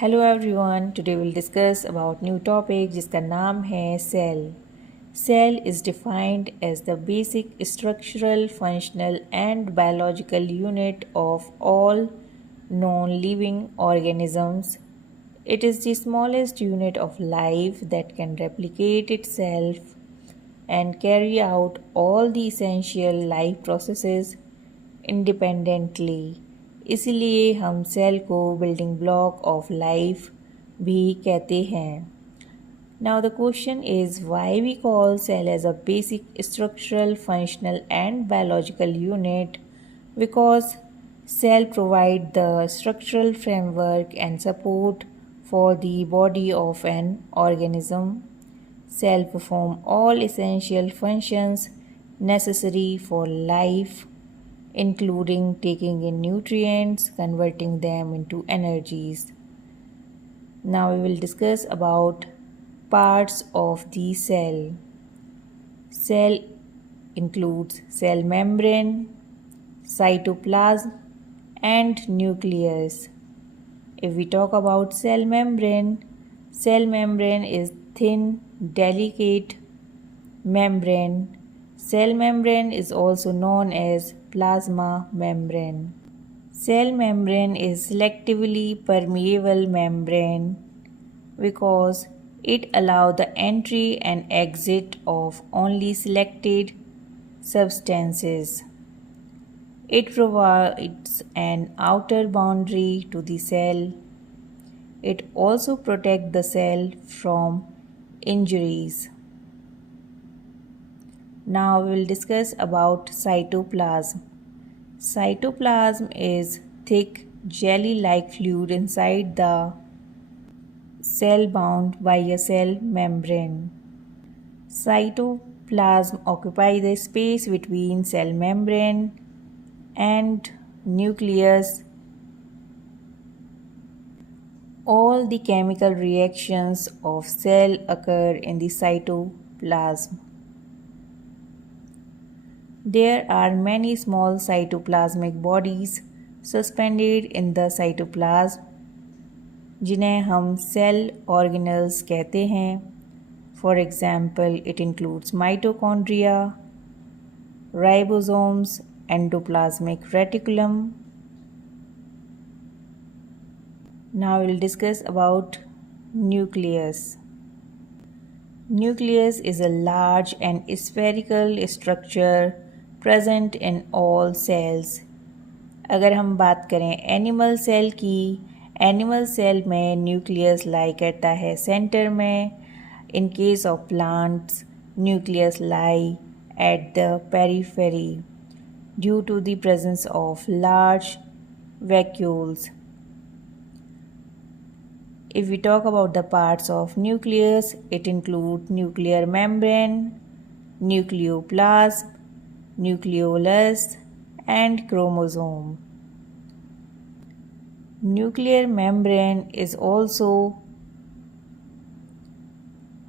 Hello everyone, today will discuss about new topic जिसका नाम है cell. Cell is defined as the basic structural, functional and biological unit of all known living organisms. It is the smallest unit of life that can replicate itself and carry out all the essential life processes independently. इसीलिए हम cell को building block of life भी कहते हैं. Now the question is why we call cell as a basic structural, functional and biological unit. Because cell provide the structural framework and support for the body of an organism. Cell perform all essential functions necessary for life, including taking in nutrients, converting them into energies. Now we will discuss about parts of the cell. Cell includes cell membrane, cytoplasm and nucleus. If we talk about cell membrane is thin, delicate membrane. Cell membrane is also known as plasma membrane. Cell membrane is selectively permeable membrane because it allows the entry and exit of only selected substances. It provides an outer boundary to the cell. It also protects the cell from injuries. Now we will discuss about cytoplasm. Cytoplasm is thick jelly-like fluid inside the cell bound by a cell membrane. Cytoplasm occupies the space between cell membrane and nucleus. All the chemical reactions of cell occur in the cytoplasm. There are many small cytoplasmic bodies suspended in the cytoplasm जिन्हें हम cell organelles कहते हैं. For example it includes mitochondria, ribosomes, endoplasmic reticulum. Now we will discuss about nucleus. Nucleus is a large and spherical structure present in all cells. अगर हम बात करें animal cell की, animal cell में nucleus lie करता है center में. In case of plants nucleus lie at the periphery due to the presence of large vacuoles. If we talk about the parts of nucleus, it includes nuclear membrane, nucleoplasm, nucleolus and chromosome. Nuclear membrane is also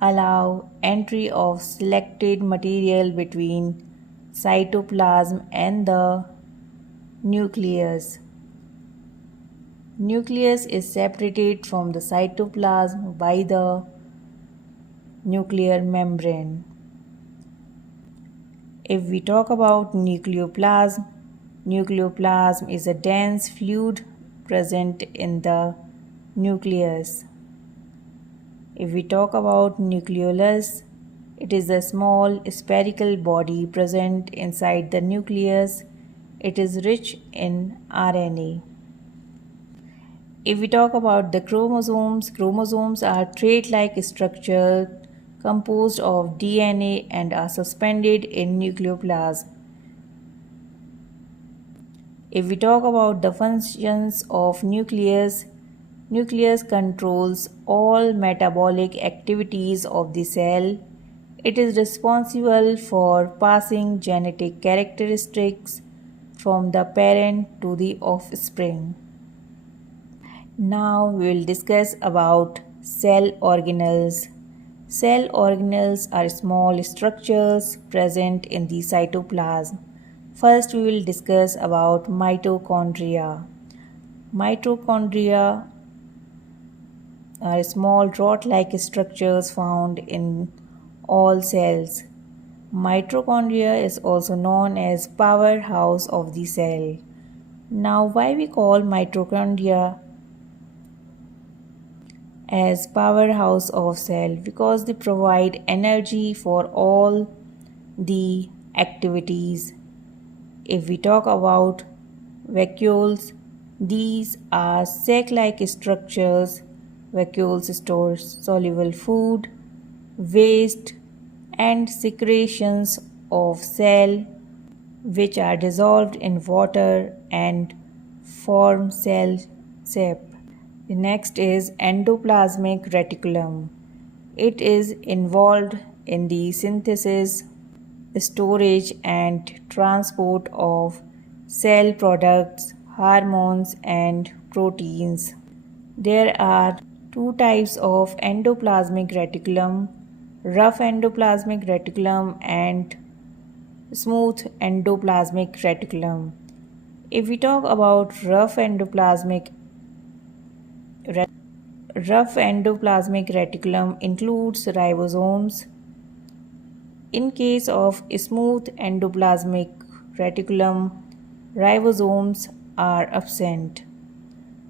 allow entry of selected material between cytoplasm and the nucleus. Nucleus is separated from the cytoplasm by the nuclear membrane. If we talk about nucleoplasm, nucleoplasm is a dense fluid present in the nucleus. If we talk about nucleolus, it is a small spherical body present inside the nucleus. It is rich in RNA. If we talk about the chromosomes are trait-like structure composed of DNA and are suspended in nucleoplasm. If we talk about the functions of nucleus controls all metabolic activities of the cell. It is responsible for passing genetic characteristics from the parent to the offspring. Now we will discuss about cell organelles. Cell organelles are small structures present in the cytoplasm. First we will discuss about mitochondria. Mitochondria are small rod-like structures found in all cells. Mitochondria is also known as powerhouse of the cell. Now, why we call mitochondria as powerhouse of cell? Because they provide energy for all the activities. If we talk about vacuoles, these are sac-like structures. Vacuoles store soluble food, waste, and secretions of cell which are dissolved in water and form cell sap. The next is endoplasmic reticulum. It is involved in the synthesis, storage, and transport of cell products, hormones, and proteins. There are two types of endoplasmic reticulum: rough endoplasmic reticulum and smooth endoplasmic reticulum. If we talk about rough endoplasmic reticulum includes ribosomes. In case of smooth endoplasmic reticulum, ribosomes are absent.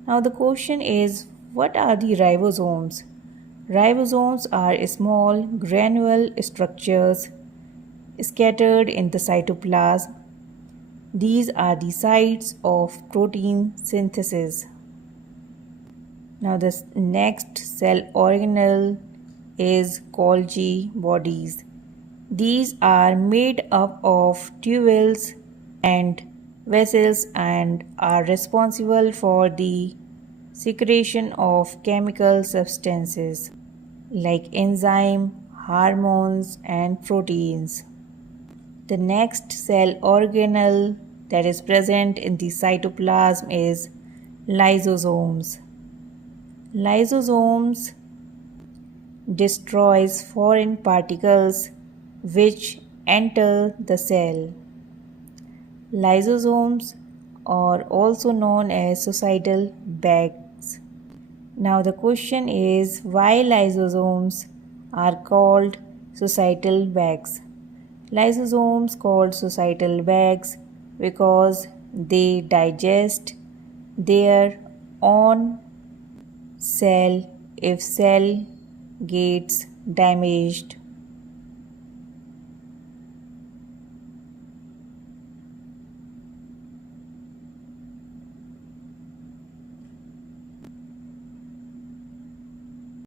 Now the question is, what are the ribosomes? Ribosomes are small granule structures scattered in the cytoplasm. These are the sites of protein synthesis. Now the next cell organelle is Golgi bodies. These are made up of tubules and vessels and are responsible for the secretion of chemical substances like enzyme, hormones, and proteins. The next cell organelle that is present in the cytoplasm is lysosomes. Lysosomes destroys foreign particles which enter the cell. Lysosomes are also known as societal bags. Now the question is, why lysosomes are called societal bags? Lysosomes called societal bags because they digest their own cell if cell gets damaged.